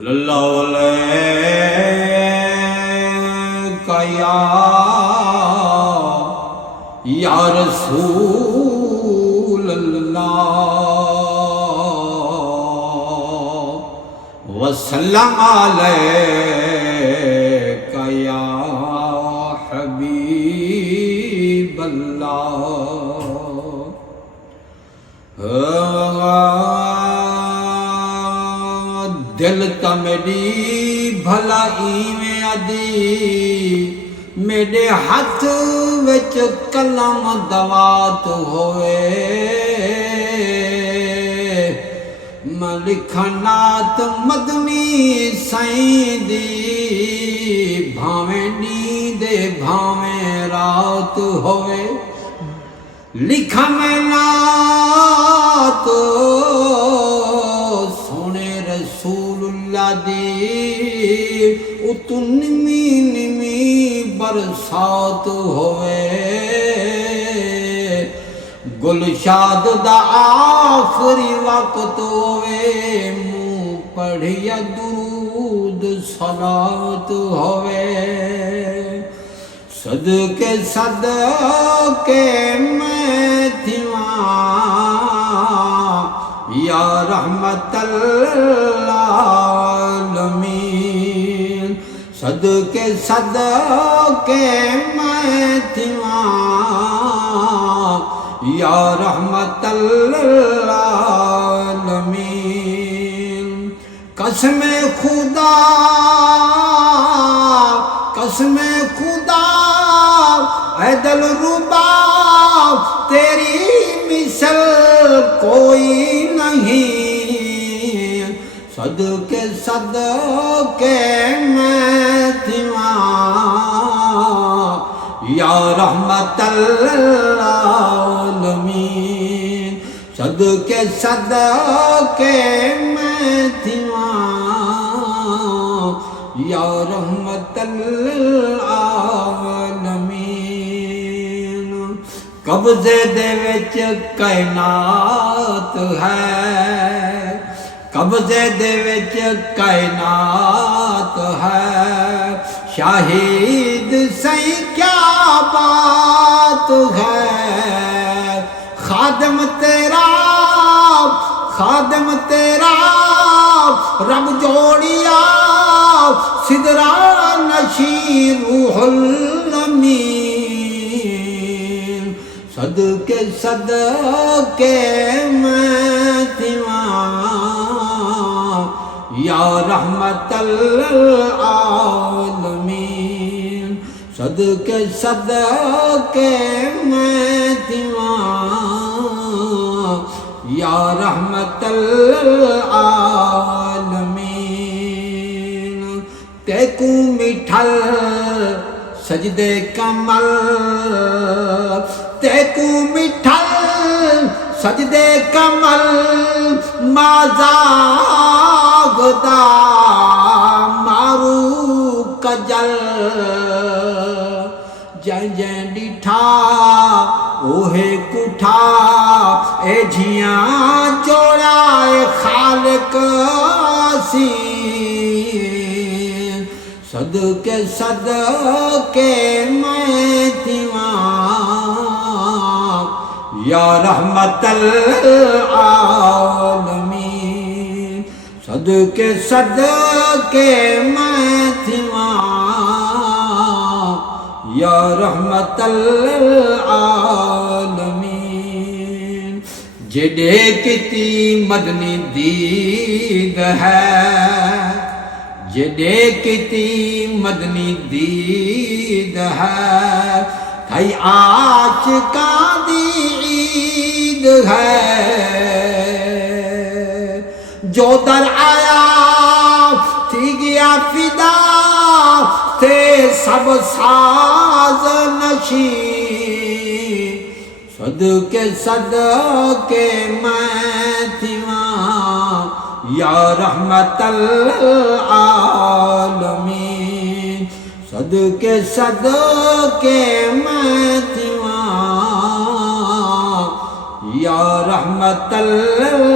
اللہ علیہ یا رسول اللہ وسلم علیک یا حبیب اللہ دل تا میری بھلائی میں ادی میرے ہاتھ وچ کلم دوات ہوئے میں لکھنات مدنی سائیں دی بھاویں نیند بھاویں رات ہوئے لکھا میں نات سونے رسول اللہ دی اتو نمی نمی برسات ہوئے گلشاد دا آخری وقت ہوئے منہ پڑھیا درود صلات ہوئے صدقے صدقے میں تھیواں یا رحمت العالمین صدقے صدقے میں تھیواں یا رحمت العالمین قسم خدا اے دل ربا تیری مثل کوئی نہیں صدقے صدقے میں تھیواں یا رحمت العالمین صدقے صدقے میں تھیواں یا رحمت العالمین قبضے دے وچ کائنات ہے قبضے دے وچ کائنات ہے شاہد سہی کیا بات ہے خادم تیرا رب جوڑیا سدرا نشین روح الامین صدقے صدقے میں تھیواں یا رحمت العالمین صدقے صدقے میں تھیواں یا رحمت العالمین تیکو مٹھل سجدے کمل تیکو مٹھل سجدے کمل مازاغدا مارو کجل جائیں ڈٹھا اوہے کٹھا اے جھیاں جوڑا اے خالق سی صدقے صدقے میں تھیواں یا رحمت العالمین صدقے صدقے میں تھیواں یا رحمت العالمین جڑے کتی مدنی دید ہے جڑے کتی مدنی دید ہے کئی عاشقاں دی عید ہے جو در آیا تھی گیا فدا تھے سب ساز نشی صدقے صدقے میں تھیواں یا رحمت العالمین صدقے صدقے میں تھیواں یا رحمت العالمین